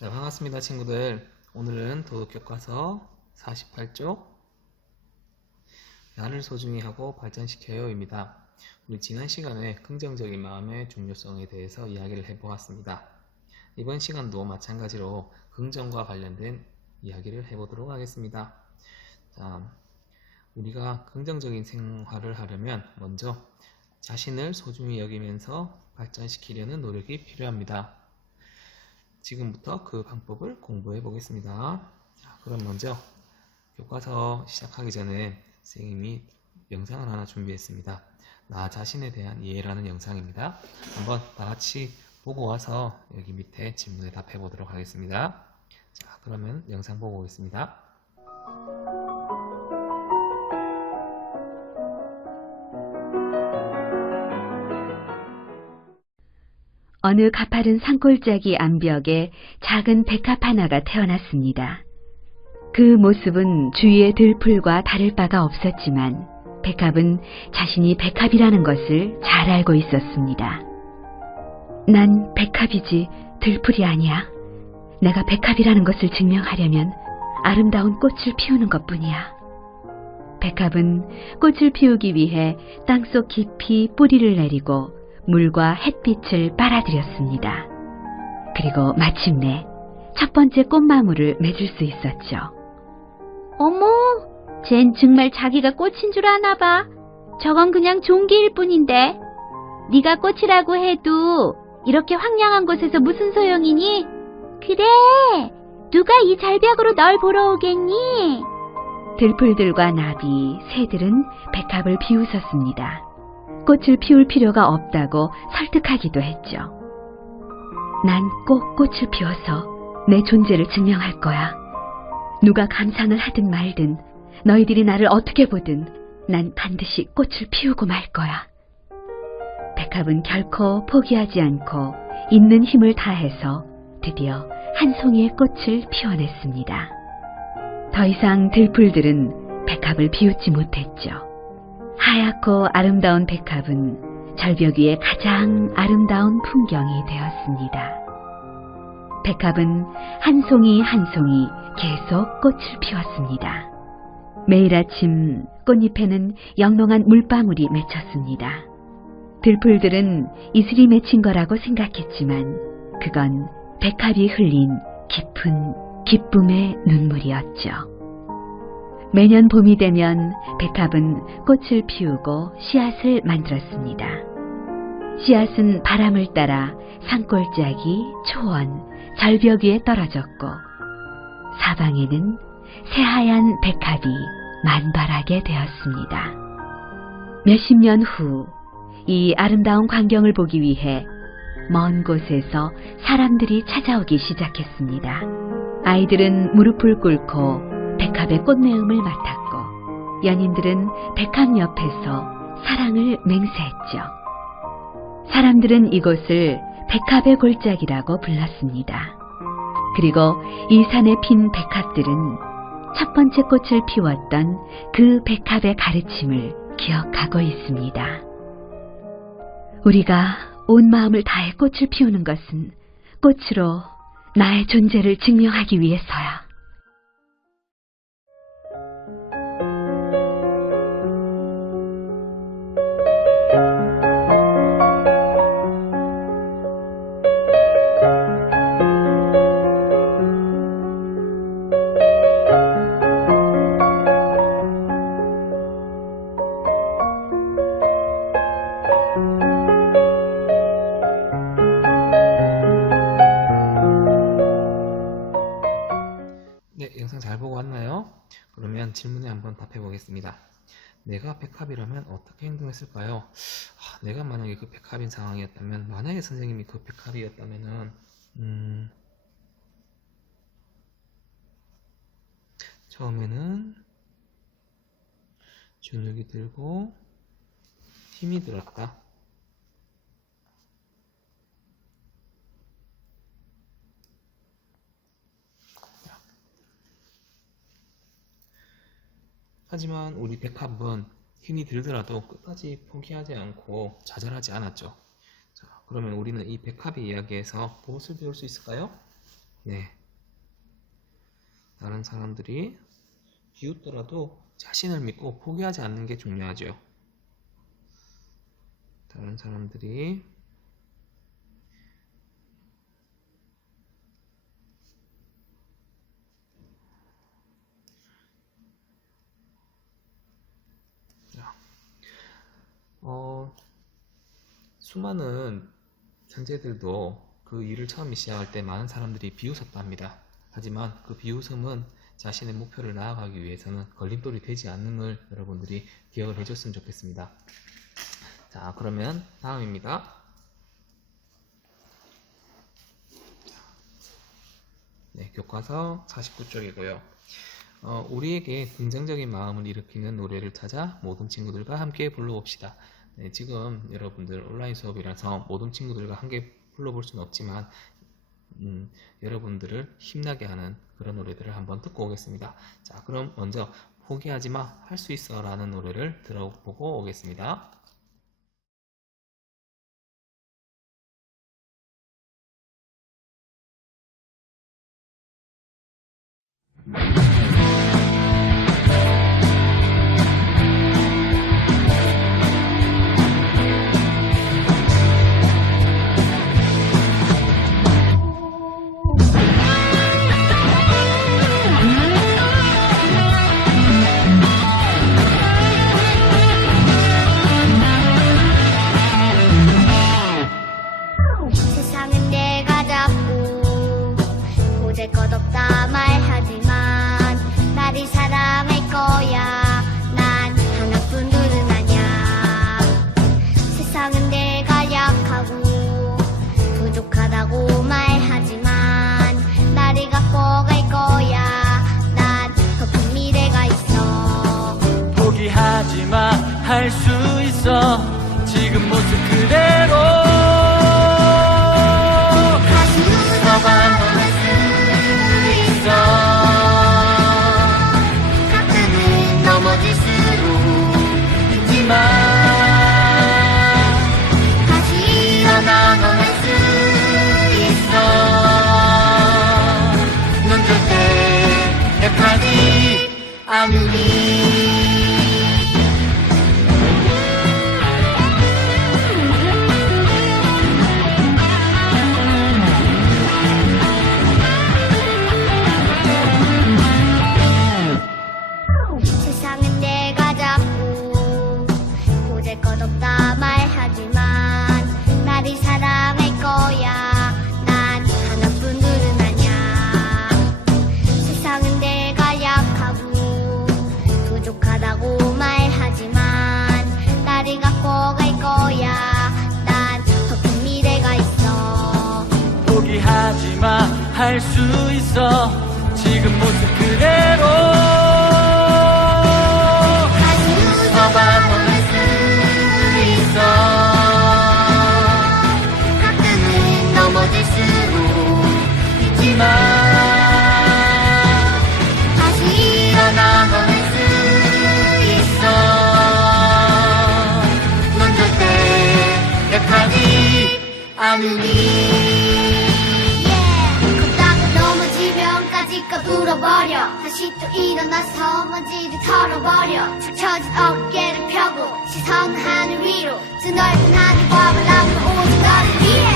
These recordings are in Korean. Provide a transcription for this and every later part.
네, 반갑습니다, 친구들. 오늘은 도덕교과서 48쪽 나를 소중히 하고 발전시켜요입니다. 우리 지난 시간에 긍정적인 마음의 중요성에 대해서 이야기를 해보았습니다. 이번 시간도 마찬가지로 긍정과 관련된 이야기를 해보도록 하겠습니다. 자, 우리가 긍정적인 생활을 하려면 먼저 자신을 소중히 여기면서 발전시키려는 노력이 필요합니다. 지금부터 그 방법을 공부해 보겠습니다. 자, 그럼 먼저 교과서 시작하기 전에 선생님이 영상을 하나 준비했습니다. 나 자신에 대한 이해라는 영상입니다. 한번 다 같이 보고 와서 여기 밑에 질문에 답해 보도록 하겠습니다. 자, 그러면 영상 보고 오겠습니다. 어느 가파른 산골짜기 암벽에 작은 백합 하나가 태어났습니다. 그 모습은 주위의 들풀과 다를 바가 없었지만 백합은 자신이 백합이라는 것을 잘 알고 있었습니다. 난 백합이지 들풀이 아니야. 내가 백합이라는 것을 증명하려면 아름다운 꽃을 피우는 것뿐이야. 백합은 꽃을 피우기 위해 땅속 깊이 뿌리를 내리고 물과 햇빛을 빨아들였습니다. 그리고 마침내 첫 번째 꽃망울을 맺을 수 있었죠. 어머, 쟨 정말 자기가 꽃인 줄 아나 봐. 저건 그냥 종기일 뿐인데. 네가 꽃이라고 해도 이렇게 황량한 곳에서 무슨 소용이니? 그래, 누가 이 절벽으로 널 보러 오겠니? 들풀들과 나비, 새들은 백합을 비웃었습니다. 꽃을 피울 필요가 없다고 설득하기도 했죠. 난 꼭 꽃을 피워서 내 존재를 증명할 거야. 누가 감상을 하든 말든 너희들이 나를 어떻게 보든 난 반드시 꽃을 피우고 말 거야. 백합은 결코 포기하지 않고 있는 힘을 다해서 드디어 한 송이의 꽃을 피워냈습니다. 더 이상 들풀들은 백합을 비웃지 못했죠. 하얗고 아름다운 백합은 절벽 위의 가장 아름다운 풍경이 되었습니다. 백합은 한 송이 한 송이 계속 꽃을 피웠습니다. 매일 아침 꽃잎에는 영롱한 물방울이 맺혔습니다. 들풀들은 이슬이 맺힌 거라고 생각했지만 그건 백합이 흘린 깊은 기쁨의 눈물이었죠. 매년 봄이 되면 백합은 꽃을 피우고 씨앗을 만들었습니다. 씨앗은 바람을 따라 산골짜기, 초원, 절벽 위에 떨어졌고 사방에는 새하얀 백합이 만발하게 되었습니다. 몇십 년 후 이 아름다운 광경을 보기 위해 먼 곳에서 사람들이 찾아오기 시작했습니다. 아이들은 무릎을 꿇고 백합의 꽃내음을 맡았고 연인들은 백합 옆에서 사랑을 맹세했죠. 사람들은 이곳을 백합의 골짜기라고 불렀습니다. 그리고 이 산에 핀 백합들은 첫 번째 꽃을 피웠던 그 백합의 가르침을 기억하고 있습니다. 우리가 온 마음을 다해 꽃을 피우는 것은 꽃으로 나의 존재를 증명하기 위해서야. 네, 영상 잘 보고 왔나요? 그러면 질문에 한번 답해 보겠습니다. 내가 백합이라면 어떻게 행동했을까요? 내가 만약에 그 백합인 상황이었다면, 만약에 선생님이 그 백합이었다면은, 처음에는 주눅이 들고 힘이 들었다. 하지만 우리 백합은 힘이 들더라도 끝까지 포기하지 않고 좌절하지 않았죠. 자, 그러면 우리는 이 백합의 이야기에서 무엇을 배울 수 있을까요? 네. 다른 사람들이 비웃더라도 자신을 믿고 포기하지 않는 게 중요하죠. 다른 사람들이 수많은 형제들도 그 일을 처음 시작할 때 많은 사람들이 비웃었다 합니다. 하지만 그 비웃음은 자신의 목표를 나아가기 위해서는 걸림돌이 되지 않음을 여러분들이 기억을 해줬으면 좋겠습니다. 자, 그러면 다음입니다. 네, 교과서 49쪽이고요. 우리에게 긍정적인 마음을 일으키는 노래를 찾아 모든 친구들과 함께 불러봅시다. 네, 지금 여러분들 온라인 수업이라서 모든 친구들과 함께 불러볼 수는 없지만 여러분들을 힘나게 하는 그런 노래들을 한번 듣고 오겠습니다. 자, 그럼 먼저 포기하지마, 할 수 있어 라는 노래를 들어보고 오겠습니다. 세상은 내가 잡고 보잘것없다 말하지만 나를 사랑할 거야. 난 하나뿐들은 아냐. 세상은 내가 약하고 부족하다고 말하지만 나를 갖고 갈 거야. 난 더 큰 미래가 있어. 포기하지마, 할 수 있어. 지금 모습 그대로 다시 웃어봐볼 수 있어. 가끔은 넘어질수록 잊지마. 다시 일어나볼 수 있어. 넌 절대 약하지 않으니. 세상은 내가 잡고 보잘것없다 말하지만 나를 사랑할 거야. 난 하나뿐들은 아냐. 세상은 내가 약하고 부족하다고 말하지만 나를 갖고 갈 거야. 난 더 큰 미래가 있어. 포기하지마, 할 수 있어. 지금 모습 그대로 다시 웃어봐볼 수 있어. 가끔은 넘어질수록 잊지마. 다시 일어나볼 수 있어. 넌 절대 약하지 않으니. 걷다가 넘어지면 까짓거 불어버려. 다시 또 일어나서 먼지를 털어버려. 축 처진 어깨를 펴고 시선은 하늘 위로. 저 넓은 하늘과 바람으로 오직 너를 위해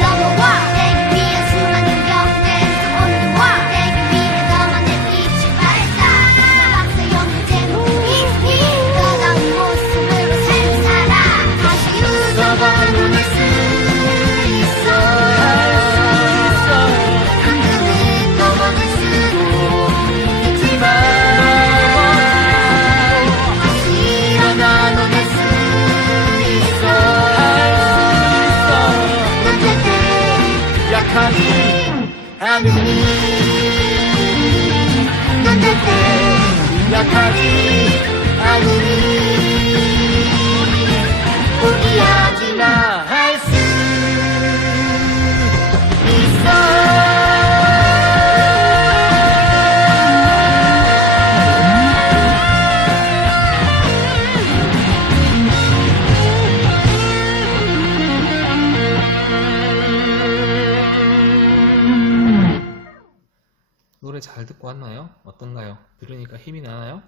넘어와. 내게 위한 수많은 영웅들에서 오늘 와. 내게 위해 너만의 빛을 발사. 박사 영웅제는 이 떠나온 모습으로 삶을 살아. 다시 웃어볼 수 있어. 가끔은 넘어질수록 잊지마. 다시 일어나볼 수 있어. 넌 절대 약하지 않으니. 넌 절대 약하지 않으니. 포기하지마, 할 수 있어. 노래 잘 듣고 왔나요? 어떤가요? 들으니까 힘이 나나요?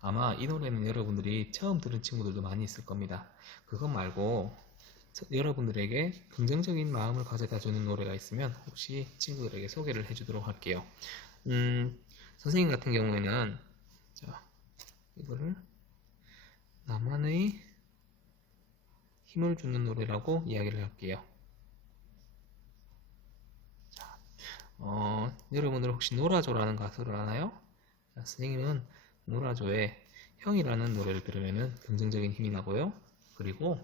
아마 이 노래는 여러분들이 처음 들은 친구들도 많이 있을 겁니다. 그것 말고 여러분들에게 긍정적인 마음을 가져다 주는 노래가 있으면 혹시 친구들에게 소개를 해주도록 할게요. 선생님 같은 경우에는 자, 이거를 나만의 힘을 주는 노래라고 이야기를 할게요. 자, 여러분들 혹시 노라조라는 가수를 아나요? 자, 선생님은 노라조의 형이라는 노래를 들으면 긍정적인 힘이 나고요. 그리고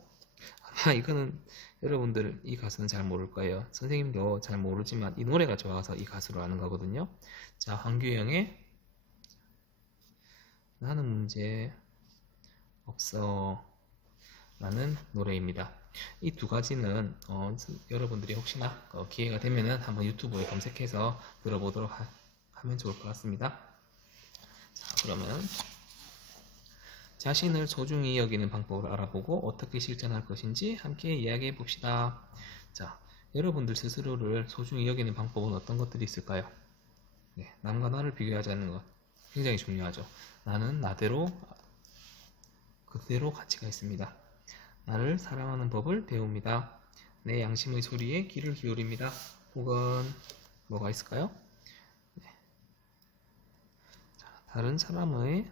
아마 이거는 여러분들 이 가수는 잘 모를 거예요. 선생님도 잘 모르지만 이 노래가 좋아서 이 가수를 아는 거거든요. 자, 황규영의 나는 문제 없어 라는 노래입니다. 이 두 가지는 여러분들이 혹시나 기회가 되면은 한번 유튜브에 검색해서 들어보도록 하면 좋을 것 같습니다. 자, 그러면 자신을 소중히 여기는 방법을 알아보고 어떻게 실천할 것인지 함께 이야기해 봅시다. 자, 여러분들 스스로를 소중히 여기는 방법은 어떤 것들이 있을까요? 네, 남과 나를 비교하지 않는 것 굉장히 중요하죠. 나는 나대로 그대로 가치가 있습니다. 나를 사랑하는 법을 배웁니다. 내 양심의 소리에 귀를 기울입니다. 혹은 뭐가 있을까요? 네. 자, 다른 사람의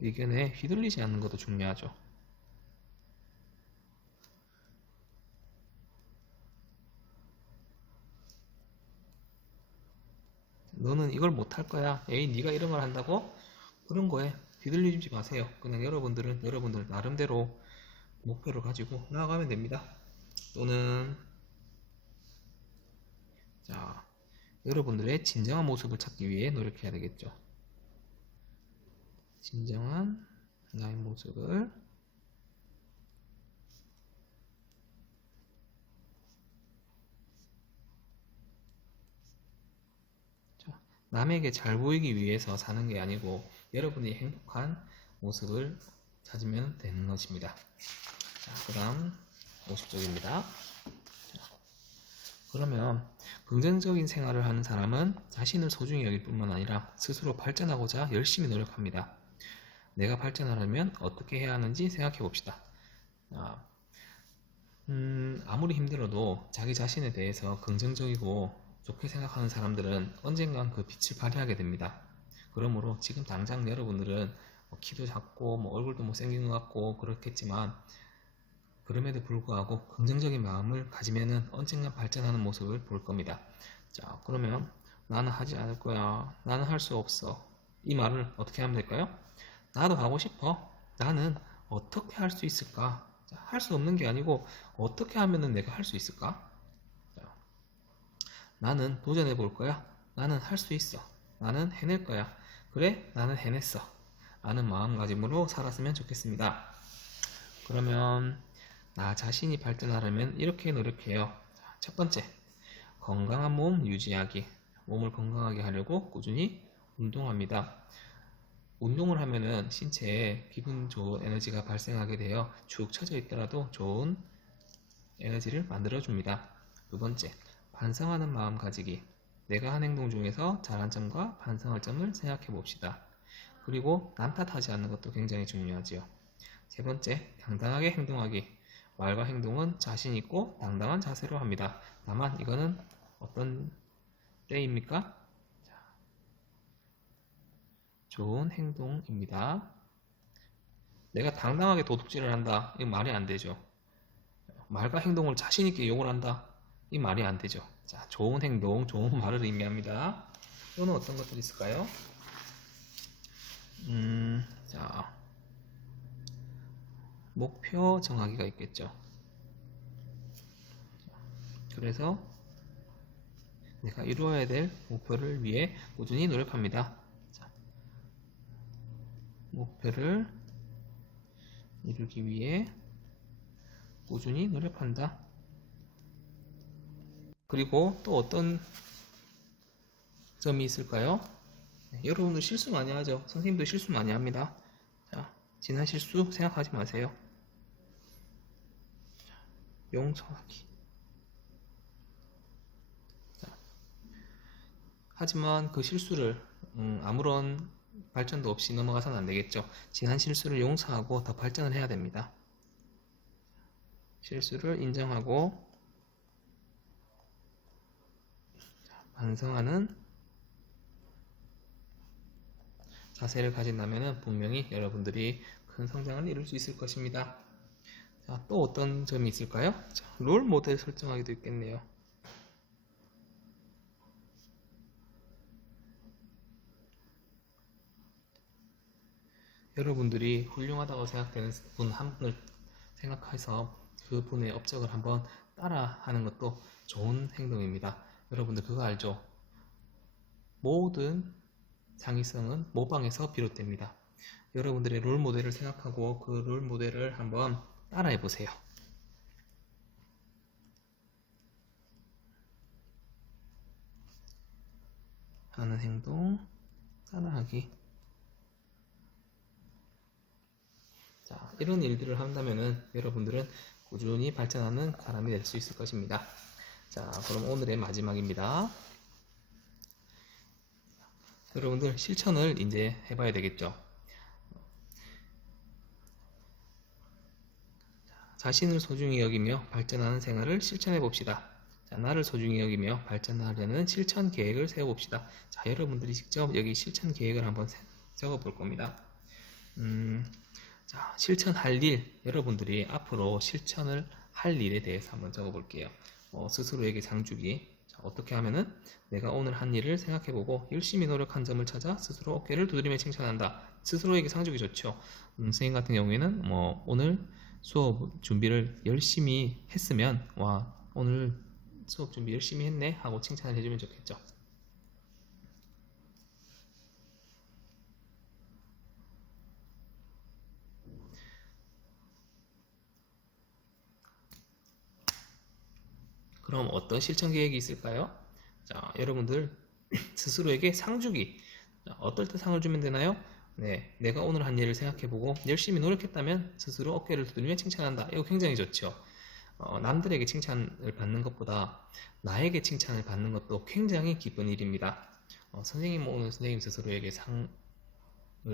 의견에 휘둘리지 않는 것도 중요하죠. 너는 이걸 못할 거야. 에이, 네가 이런 걸 한다고? 그런 거에 휘둘리지 마세요. 그냥 여러분들은 여러분들 나름대로 목표를 가지고 나아가면 됩니다. 또는 자, 여러분들의 진정한 모습을 찾기 위해 노력해야 되겠죠. 진정한 나의 모습을 자, 남에게 잘 보이기 위해서 사는 게 아니고 여러분이 행복한 모습을 찾으면 되는 것입니다. 자, 그다음 50쪽입니다. 그러면 긍정적인 생활을 하는 사람은 자신을 소중히 여길 뿐만 아니라 스스로 발전하고자 열심히 노력합니다. 내가 발전하려면 어떻게 해야 하는지 생각해 봅시다. 아무리 힘들어도 자기 자신에 대해서 긍정적이고 좋게 생각하는 사람들은 언젠간 그 빛을 발휘하게 됩니다. 그러므로 지금 당장 여러분들은 키도 작고 얼굴도 못생긴 것 같고 그렇겠지만 그럼에도 불구하고 긍정적인 마음을 가지면은 언젠가 발전하는 모습을 볼 겁니다. 자, 그러면 나는 하지 않을 거야. 나는 할 수 없어. 이 말을 어떻게 하면 될까요? 나도 하고 싶어. 나는 어떻게 할 수 있을까? 할 수 없는 게 아니고 어떻게 하면은 내가 할 수 있을까? 자, 나는 도전해 볼 거야. 나는 할 수 있어. 나는 해낼 거야. 그래, 나는 해냈어. 라는 마음가짐으로 살았으면 좋겠습니다. 그러면 나 자신이 발전하려면 이렇게 노력해요. 첫 번째, 건강한 몸 유지하기. 몸을 건강하게 하려고 꾸준히 운동합니다. 운동을 하면은 신체에 기분 좋은 에너지가 발생하게 되어 축 처져 있더라도 좋은 에너지를 만들어줍니다. 두 번째, 반성하는 마음 가지기. 내가 한 행동 중에서 잘한 점과 반성할 점을 생각해 봅시다. 그리고 남 탓하지 않는 것도 굉장히 중요하지요. 세 번째, 당당하게 행동하기. 말과 행동은 자신 있고 당당한 자세로 합니다. 다만 이거는 어떤 때입니까? 좋은 행동입니다. 내가 당당하게 도둑질을 한다. 이 말이 안 되죠. 말과 행동을 자신 있게 욕을 한다. 이 말이 안 되죠. 자, 좋은 행동, 좋은 말을 의미합니다. 또는 어떤 것들이 있을까요? 자, 목표 정하기가 있겠죠. 그래서 내가 이루어야 될 목표를 위해 꾸준히 노력합니다. 자, 목표를 이루기 위해 꾸준히 노력한다. 그리고 또 어떤 점이 있을까요? 여러분들 실수 많이 하죠. 선생님도 실수 많이 합니다. 자, 지난 실수 생각하지 마세요. 용서하기. 자, 하지만 그 실수를 아무런 발전도 없이 넘어가서는 안 되겠죠. 지난 실수를 용서하고 더 발전을 해야 됩니다. 실수를 인정하고 반성하는 자세를 가진다면 분명히 여러분들이 큰 성장을 이룰 수 있을 것입니다. 자, 또 어떤 점이 있을까요? 자, 롤 모델 설정하기도 있겠네요. 여러분들이 훌륭하다고 생각되는 분 한 분을 생각해서 그 분의 업적을 한번 따라 하는 것도 좋은 행동입니다. 여러분들 그거 알죠? 모든 창의성은 모방에서 비롯됩니다. 여러분들의 롤 모델을 생각하고 그 롤 모델을 한번 따라해 보세요. 하는 행동 따라하기. 자, 이런 일들을 한다면은 여러분들은 꾸준히 발전하는 사람이 될 수 있을 것입니다. 자, 그럼 오늘의 마지막입니다. 여러분들 실천을 이제 해봐야 되겠죠. 자신을 소중히 여기며 발전하는 생활을 실천해 봅시다. 자, 나를 소중히 여기며 발전하려는 실천 계획을 세워봅시다. 자, 여러분들이 직접 여기 실천 계획을 한번 적어 볼 겁니다. 자, 실천할 일, 여러분들이 앞으로 실천을 할 일에 대해서 한번 적어 볼게요. 스스로에게 상주기. 자, 어떻게 하면은 내가 오늘 한 일을 생각해보고 열심히 노력한 점을 찾아 스스로 어깨를 두드리며 칭찬한다. 스스로에게 상주기 좋죠. 선생님 같은 경우에는 오늘 수업 준비를 열심히 했으면 와, 오늘 수업 준비 열심히 했네 하고 칭찬을 해주면 좋겠죠. 그럼 어떤 실천 계획이 있을까요? 자, 여러분들 스스로에게 상 주기. 자, 어떨 때 상을 주면 되나요? 네, 내가 오늘 한 일을 생각해보고 열심히 노력했다면 스스로 어깨를 두드리며 칭찬한다. 이거 굉장히 좋죠. 남들에게 칭찬을 받는 것보다 나에게 칭찬을 받는 것도 굉장히 기쁜 일입니다. 선생님, 오늘 선생님 스스로에게 상을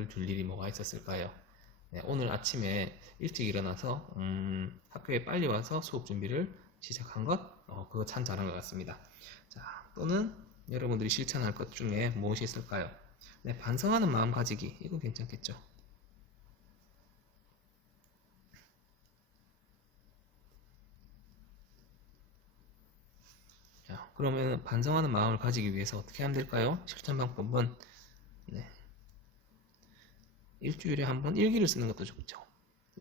줄 일이 뭐가 있었을까요? 네, 오늘 아침에 일찍 일어나서 학교에 빨리 와서 수업 준비를 시작한 것, 그거 참 잘한 것 같습니다. 자, 또는 여러분들이 실천할 것 중에 무엇이 있을까요? 네, 반성하는 마음 가지기. 이거 괜찮겠죠? 자, 그러면 반성하는 마음을 가지기 위해서 어떻게 하면 될까요? 실천 방법은 네, 일주일에 한 번 일기를 쓰는 것도 좋죠.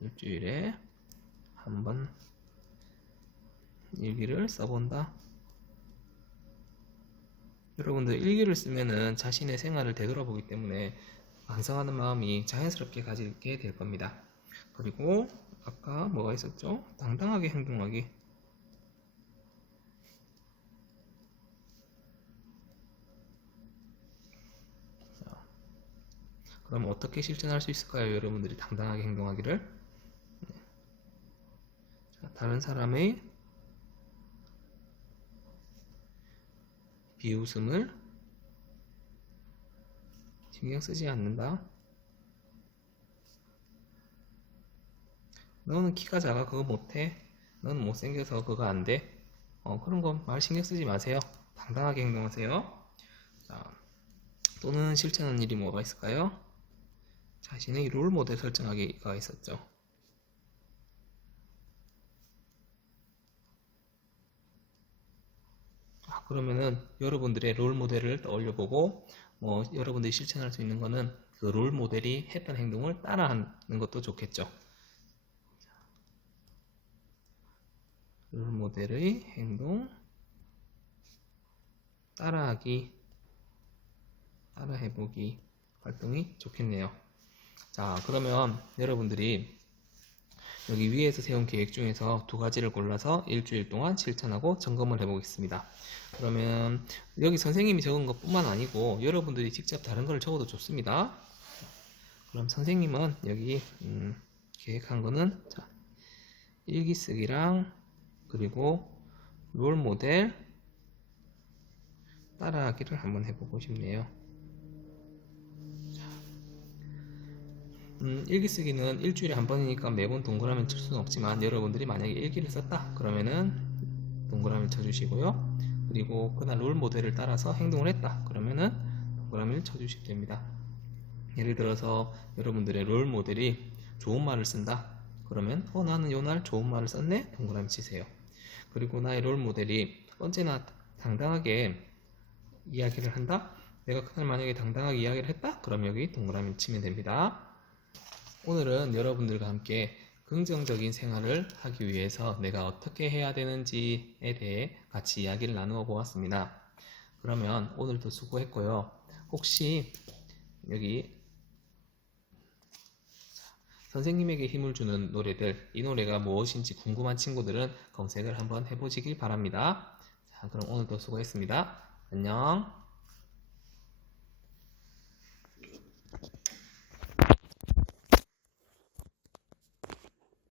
일주일에 한 번 일기를 써본다. 여러분들 일기를 쓰면은 자신의 생활을 되돌아보기 때문에 반성하는 마음이 자연스럽게 가지게 될 겁니다. 그리고 아까 뭐가 있었죠? 당당하게 행동하기. 자, 그럼 어떻게 실천할 수 있을까요? 여러분들이 당당하게 행동하기를. 네. 자, 다른 사람의 비웃음을 신경 쓰지 않는다. 너는 키가 작아 그거 못해. 너는 못생겨서 그거 안 돼. 그런 거 말 신경 쓰지 마세요. 당당하게 행동하세요. 자, 또는 실천하는 일이 뭐가 있을까요? 자신의 롤 모델 설정하기가 있었죠. 그러면은 여러분들의 롤 모델을 떠올려보고 여러분들이 실천할 수 있는 거는 그 롤 모델이 했던 행동을 따라하는 것도 좋겠죠. 롤 모델의 행동 따라하기, 따라해보기 활동이 좋겠네요. 자, 그러면 여러분들이 여기 위에서 세운 계획 중에서 두 가지를 골라서 일주일 동안 실천하고 점검을 해보겠습니다. 그러면 여기 선생님이 적은 것 뿐만 아니고 여러분들이 직접 다른 걸 적어도 좋습니다. 그럼 선생님은 여기 계획한 거는 자, 일기 쓰기랑 그리고 롤 모델 따라하기를 한번 해보고 싶네요. 일기 쓰기는 일주일에 한 번이니까 매번 동그라미를 칠 수는 없지만, 여러분들이 만약에 일기를 썼다 그러면은 동그라미를 쳐주시고요. 그리고 그날 롤 모델을 따라서 행동을 했다 그러면은 동그라미를 쳐주시면 됩니다. 예를 들어서 여러분들의 롤 모델이 좋은 말을 쓴다 그러면 나는 요날 좋은 말을 썼네 동그라미 치세요. 그리고 나의 롤 모델이 언제나 당당하게 이야기를 한다, 내가 그날 만약에 당당하게 이야기를 했다 그럼 여기 동그라미 치면 됩니다. 오늘은 여러분들과 함께 긍정적인 생활을 하기 위해서 내가 어떻게 해야 되는지에 대해 같이 이야기를 나누어 보았습니다. 그러면 오늘도 수고했고요. 혹시 여기 선생님에게 힘을 주는 노래들, 이 노래가 무엇인지 궁금한 친구들은 검색을 한번 해보시길 바랍니다. 자, 그럼 오늘도 수고했습니다. 안녕.